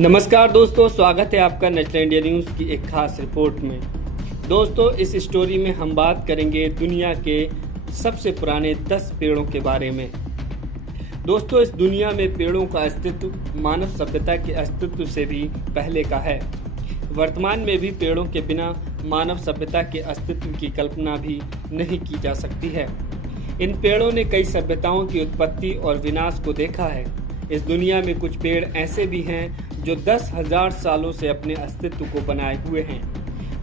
नमस्कार दोस्तों, स्वागत है आपका नेशनल इंडिया न्यूज़ की एक खास रिपोर्ट में। दोस्तों, इस स्टोरी में हम बात करेंगे दुनिया के सबसे पुराने 10 पेड़ों के बारे में। दोस्तों, इस दुनिया में पेड़ों का अस्तित्व मानव सभ्यता के अस्तित्व से भी पहले का है। वर्तमान में भी पेड़ों के बिना मानव सभ्यता के अस्तित्व की कल्पना भी नहीं की जा सकती है। इन पेड़ों ने कई सभ्यताओं की उत्पत्ति और विनाश को देखा है। इस दुनिया में कुछ पेड़ ऐसे भी हैं जो 10,000 सालों से अपने अस्तित्व को बनाए हुए हैं।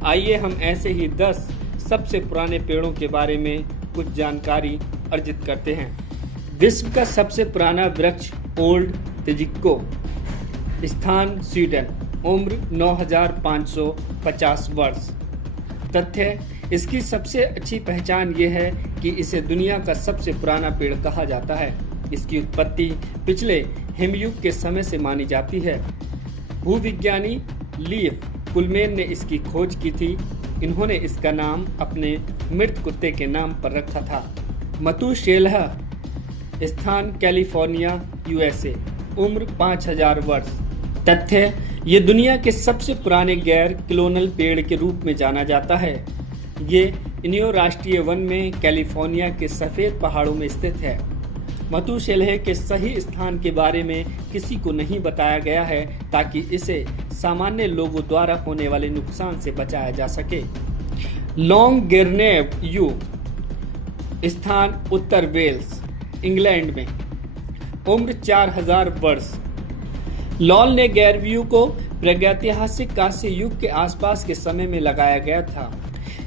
आइए हम ऐसे ही 10 सबसे पुराने पेड़ों के बारे में कुछ जानकारी अर्जित करते हैं। विश्व का सबसे पुराना वृक्ष ओल्ड तिजिक्को, स्थान स्वीडन, उम्र 9,550 वर्ष। तथ्य: इसकी सबसे अच्छी पहचान ये है कि इसे दुनिया का सबसे पुराना पेड़ कहा जाता है। इसकी उत्पत्ति पिछले हिमयुग के समय से मानी जाती है। भूविज्ञानी लीफ कुलमेन ने इसकी खोज की थी। इन्होंने इसका नाम अपने मृत कुत्ते के नाम पर रखा था। मतुशेलह, स्थान कैलिफोर्निया, यूएसए, उम्र 5,000 वर्ष। तथ्य: ये दुनिया के सबसे पुराने गैर क्लोनल पेड़ के रूप में जाना जाता है। ये इनियो राष्ट्रीय वन में कैलिफोर्निया के सफेद पहाड़ों में स्थित है। मतुशेलह के सही स्थान के बारे में किसी को नहीं बताया गया है ताकि इसे सामान्य लोगों द्वारा होने वाले नुकसान से बचाया जा सके। लॉन्गेरनेव यू, स्थान उत्तर वेल्स, इंग्लैंड में, उम्र 4,000 वर्ष। लॉल ने गैरव्यू को प्रागैतिहासिक कांस्य युग के आसपास के समय में लगाया गया था।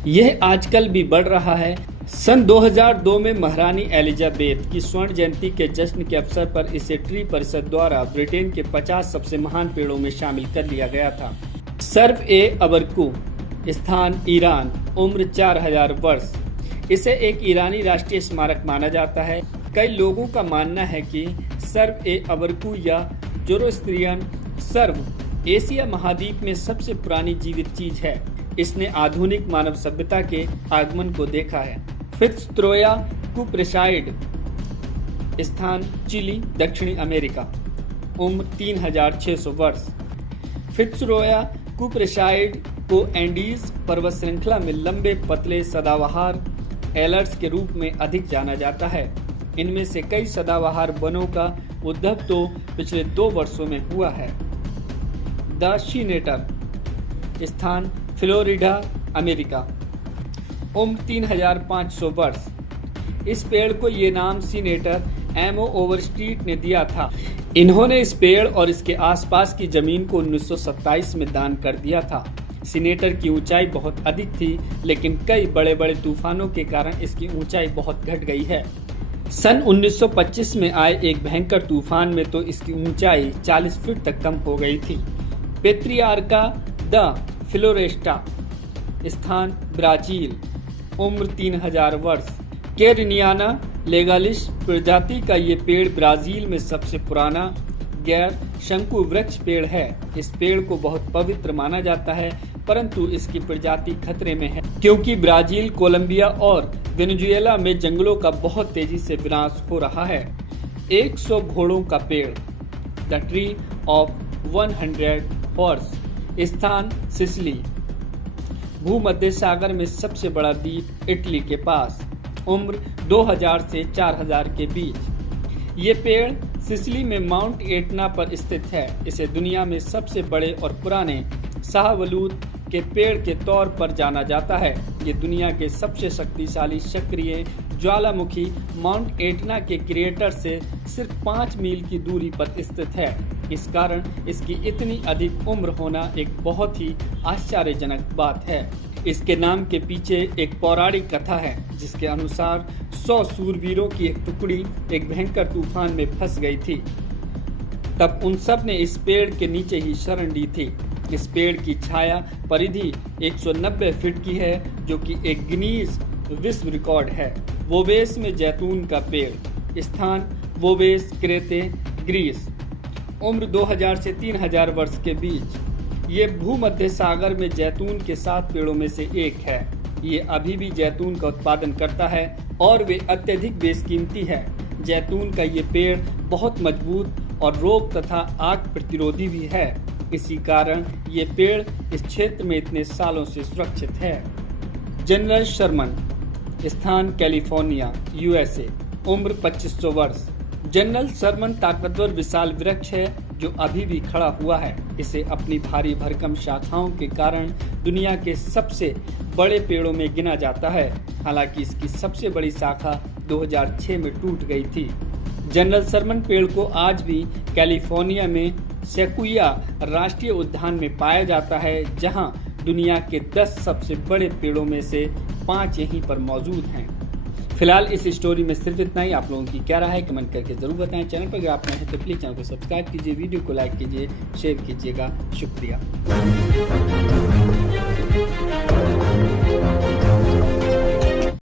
यह आजकल भी बढ़ रहा है। सन 2002 में महारानी एलिजाबेथ की स्वर्ण जयंती के जश्न के अवसर पर इसे ट्री परिषद द्वारा ब्रिटेन के 50 सबसे महान पेड़ों में शामिल कर लिया गया था। सर्व ए अबरकू, स्थान ईरान, उम्र 4,000 वर्ष। इसे एक ईरानी राष्ट्रीय स्मारक माना जाता है। कई लोगों का मानना है कि सर्व ए अबरकू या जोरोस्ट्रियन सर्व एशिया महाद्वीप में सबसे पुरानी जीवित चीज है। इसने आधुनिक मानव सभ्यता के आगमन को देखा है। फित्सरोय कुप्रेसाइड, स्थान चिली, दक्षिणी अमेरिका, उम्र 3,600 वर्ष। फित्सरोय कुप्रेसाइड को एंडीज पर्वत श्रृंखला में लंबे पतले सदाबहार एलर्स के रूप में अधिक जाना जाता है। इनमें से कई सदाबहार वनों का उद्भव तो पिछले 2 वर्षों में हुआ है। द सीनेटर, स्थान फ्लोरिडा, अमेरिका, उम्र 3,500 वर्ष। इस पेड़ को ये नाम सीनेटर एमओ ओवरस्ट्रीट ने दिया था। इन्होंने इस पेड़ और इसके आसपास की जमीन को 1927 में दान कर दिया था। सीनेटर की ऊंचाई बहुत अधिक थी, लेकिन कई बड़े बड़े तूफानों के कारण इसकी ऊंचाई बहुत घट गई है। सन 1925 में आए एक भयंकर तूफान में तो इसकी ऊंचाई 40 फीट तक कम हो गई थी। पेट्रियार्का द फ्लोरेस्टा, स्थान ब्राजील, उम्र 3,000 वर्ष। केरनियाना लेगालिस प्रजाति का ये पेड़ ब्राजील में सबसे पुराना गैर शंकु वृक्ष पेड़ है। इस पेड़ को बहुत पवित्र माना जाता है, परंतु इसकी प्रजाति खतरे में है क्योंकि ब्राजील, कोलंबिया और वेनेजुएला में जंगलों का बहुत तेजी से विनाश हो रहा है। 100 घोड़ों का पेड़, द ट्री ऑफ 100 हॉर्स, स्थान सिसिली, भूमध्य सागर में सबसे बड़ा द्वीप, इटली के पास, उम्र 2,000 से 4,000 के बीच। ये पेड़ सिसिली में माउंट एटना पर स्थित है। इसे दुनिया में सबसे बड़े और पुराने शाहबलूत के पेड़ के तौर पर जाना जाता है। ये दुनिया के सबसे शक्तिशाली सक्रिय ज्वालामुखी माउंट एटना के क्रिएटर से सिर्फ 5 मील की दूरी पर स्थित है। इस कारण इसकी इतनी अधिक उम्र होना एक बहुत ही आश्चर्यजनक बात है। इसके नाम के पीछे एक पौराणिक कथा है, जिसके अनुसार 100 शूरवीरों की एक टुकड़ी एक भयंकर तूफान में फंस गई थी। तब उन सब ने इस पेड़ के नीचे ही शरण ली थी। इस पेड़ की छाया परिधि 190 फीट की है, जो कि एक गिनीज विश्व रिकॉर्ड है। वोवेस में जैतून का पेड़, स्थान वोवेस, क्रेते, ग्रीस, उम्र 2,000 से 3,000 वर्ष के बीच। ये भूमध्य सागर में जैतून के 7 पेड़ों में से एक है। ये अभी भी जैतून का उत्पादन करता है और वे अत्यधिक बेशकीमती है। जैतून का ये पेड़ बहुत मजबूत और रोग तथा आग प्रतिरोधी भी है। इसी कारण ये पेड़ इस क्षेत्र में इतने सालों से सुरक्षित है। जनरल शर्मन, स्थान कैलिफोर्निया, यूएसए, उम्र 2500 वर्ष। जनरल शर्मन ताकतवर विशाल वृक्ष है जो अभी भी खड़ा हुआ है। इसे अपनी भारी भरकम शाखाओं के कारण दुनिया के सबसे बड़े पेड़ों में गिना जाता है। हालांकि इसकी सबसे बड़ी शाखा 2006 में टूट गई थी। जनरल शर्मन पेड़ को आज भी कैलिफोर्निया में सेक्वुया राष्ट्रीय उद्यान में पाया जाता है, जहां दुनिया के 10 सबसे बड़े पेड़ों में से 5 यहीं पर मौजूद हैं। फिलहाल इस स्टोरी में सिर्फ इतना ही। आप लोगों की क्या राय है कमेंट करके जरूर बताएं। चैनल पर अगर आप नए हैं तो प्लीज चैनल को सब्सक्राइब कीजिए, वीडियो को लाइक कीजिए, शेयर कीजिएगा। शुक्रिया।